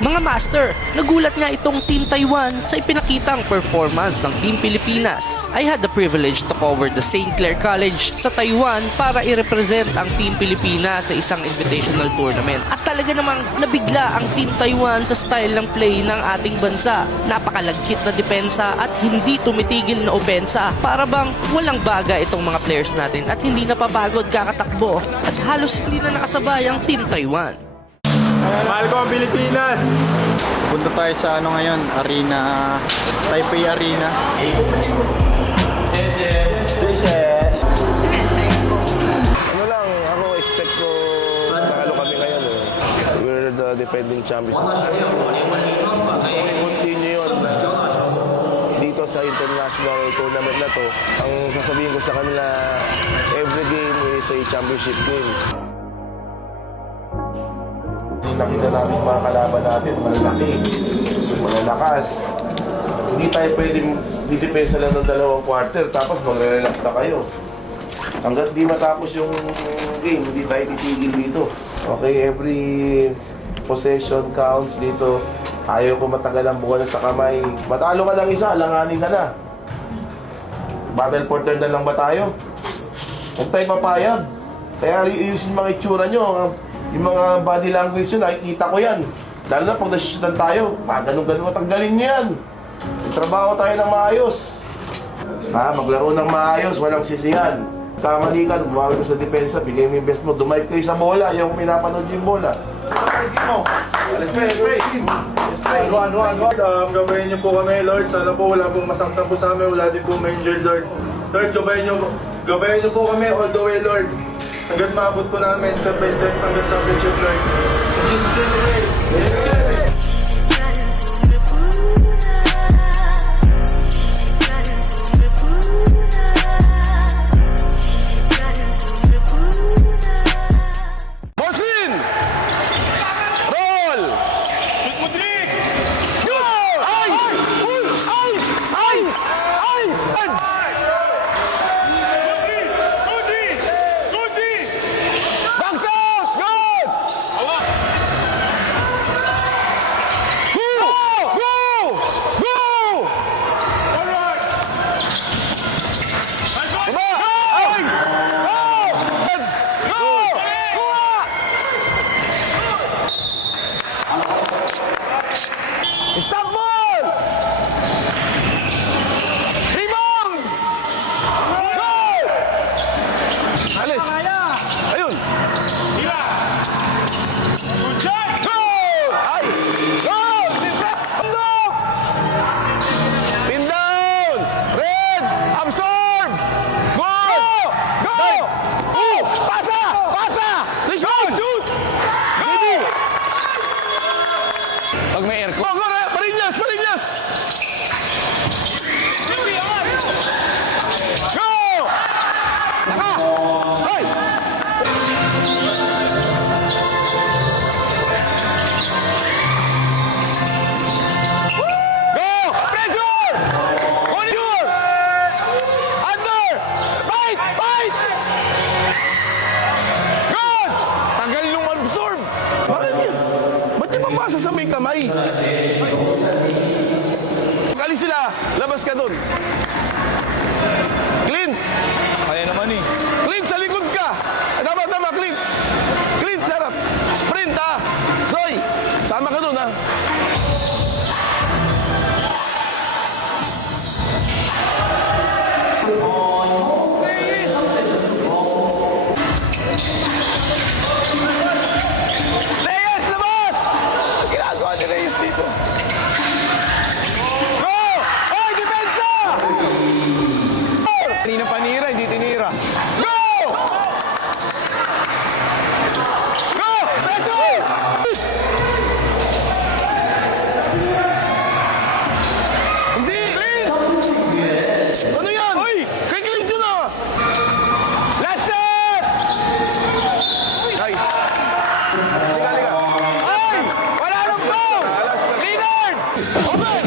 Mga master, nagulat nga itong Team Taiwan sa ipinakitang performance ng Team Pilipinas. I had the privilege to cover the St. Clair College sa Taiwan para i-represent ang Team Pilipinas sa isang invitational tournament. At talaga namang nabigla ang Team Taiwan sa style ng play ng ating bansa. Napakalagkit na depensa at hindi tumitigil na opensa. Para bang walang baga itong mga players natin at hindi napapagod kakatakbo at halos hindi na nakasabay ang Team Taiwan. Mahal ko ang Pilipinas! Punta tayo sa ngayon, Arena, Taipei Arena. Ano lang, ako expect ko natalo kami ngayon. We're the defending champions. Continue yun dito sa international tournament na to. Ang sasabihin ko sa kanila, every game is a championship game. Nakita namin yung mga kalaban natin, malalaki, malalakas. Hindi tayo pwedeng didepensa lang ng dalawang quarter tapos magre-relax na kayo. Hanggat di matapos yung game, hindi tayo titigil dito. Okay, every possession counts dito. Ayaw ko matagal ang buwan sa kamay. Matalo ka lang isa, alanganin ka na. Battle for third na lang ba tayo? Huwag tayo papayag. Kaya iusin mga itsura nyo. Yung mga body language yun, nakikita ko yan. Lalo na pag nasusunan tayo, ganun-ganun matanggalin nyo yan. Trabaho tayo ng maayos. Maglaro ng maayos, walang sisihan. Kamali ka, bumawal ka sa depensa, bigay mo yung best mo, dumive kayo sa bola, yung pinapanood yung bola. Let's pray. Gabayin niyo po kami, Lord. Sana po wala pong masaktan po sa amin, wala din po ma-injured, Lord. Lord, gabayin niyo po kami all the way, Lord. Hanggang maabot po namin step by step hanggang championship, Lord. In Jesus' name we pray. Boswin! Roll! Go! Ice! Ice! Box out! Good! Go! Stop ball! Rebound! Go! Alis! Ayun! Go! Ice! Go! Pin down! Red! Absorb! Go! Go! Pasa! Let's go! Shoot! Go! Pag may air ko. Marinas! Go! Hey! Go! Pressure! On your! Under! Fight! Good! Tagal nung absorb! Ba't niya papasa sa may kamay? Alis sila! Labas ka dun! Clint! Kaya naman eh. Clint, sa likod ka! Tama, Clint! Clint, sarap! Sprint, ha! Zoy! Sama ka dun, ha! Reyes, labas! Ang ginagawa ni Reyes dito. Go! Hoy, depensa! Kanina panira, hindi tinira. Go! Go! Pressure! Push! Hindi! Clint! Ano yan? Hoy! Kay Clint yun, ah! Last set! Nice! Halika. Ay! Wala nang foul! Leonard! Open!